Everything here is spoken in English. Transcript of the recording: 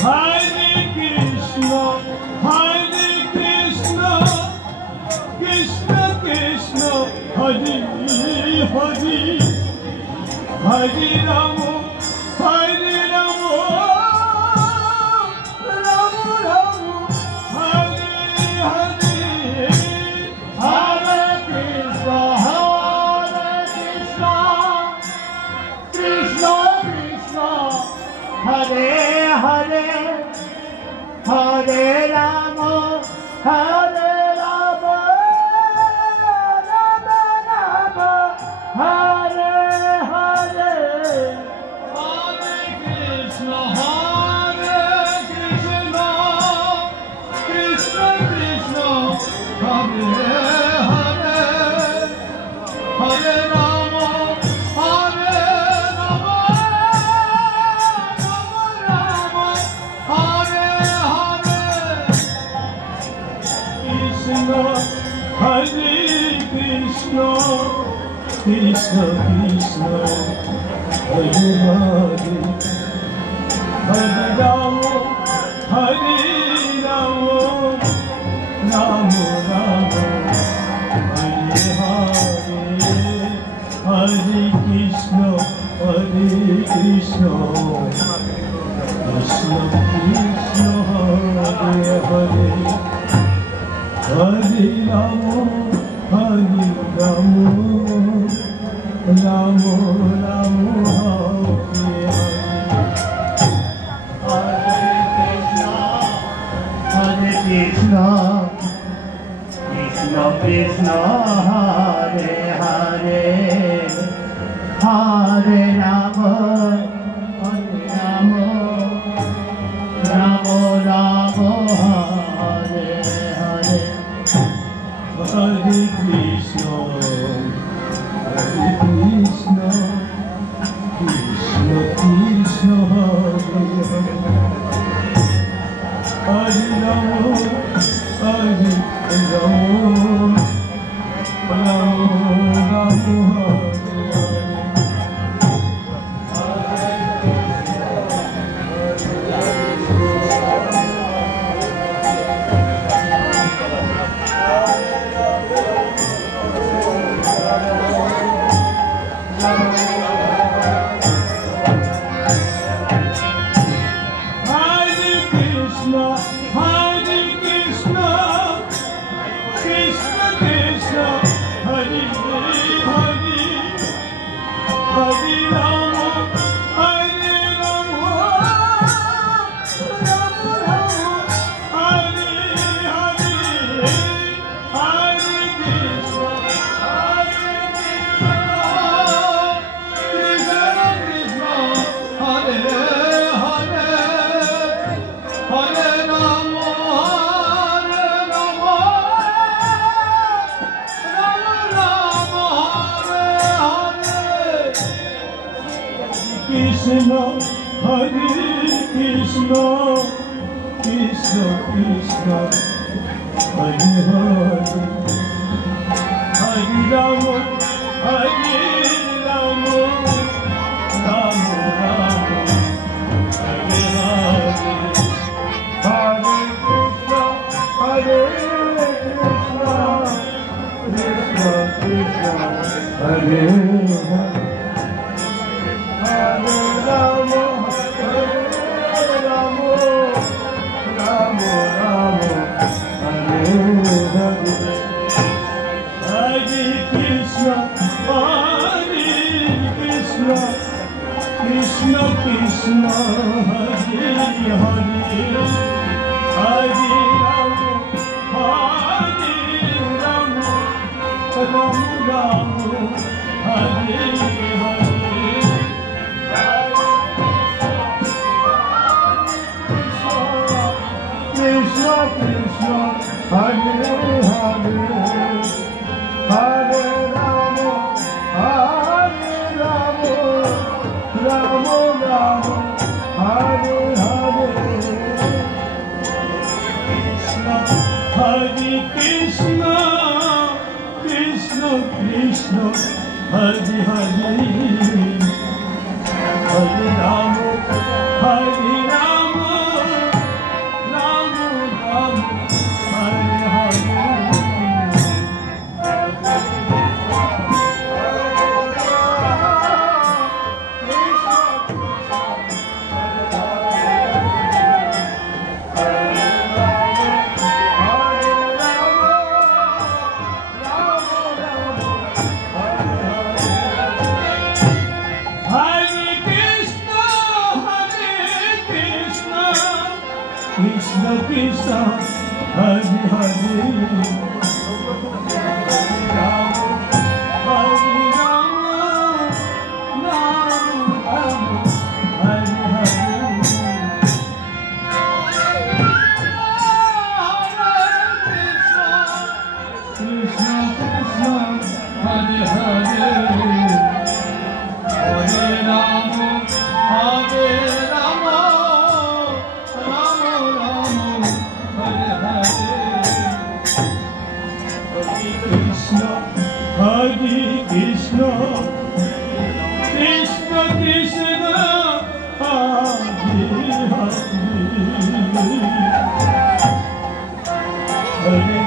Hare Krishna, Krishna Krishna, Hare Hare, Hare Rama, Hare Rama, Rama Rama, Hare Hare, Hare Krishna, Krishna Krishna, Hare Hare, Hare Rama, Hare Rama, Rama Rama, Hare Hare, Hare Krishna, Krishna Krishna, Hare Hare, Hare Rama, Hare Rama, Rama Rama, Hare Hare, Krishna, Hare Krishna, Krishna Krishna, Hare Hare, Hare Rama, Hare Rama, Rama Rama, Hare Hare, Hare Krishna, Krishna Krishna, Hare Hare, Hare Rama, Hare Rama, Rama Rama, Hare Hare, Hare Krishna, Krishna Krishna, Hare Hare, Hare Rama, Hare Rama, Rama Rama, Hare Hare, Hare Krishna, Hare Krishna, Krishna Krishna, Hare Hare, Hare Rama, Hare Rama, Rama Rama, Krishna, Hare Krishna, Krishna Krishna, Hare Hare, Hare Rama, Hare Rama, Rama Rama, Hare Hare, Hare Krishna, Hare Krishna, Krishna Krishna, Hare Hare. Hare Rama, Hare Rama, Rama Rama, Hare Hare, Hare Krishna, Krishna Krishna, Hare Hare, Hare Rama, Hare Rama, Rama Rama, Hare Hare. Krishna Krishna, Hare Hare, Hare Rama, Hare Rama, Rama Rama, Hare Hare, Krishna, Hare Krishna, Krishna Krishna, Hare Hare, Hare Rama, Hare Rama, Krishna Krishna Hare Hare Hare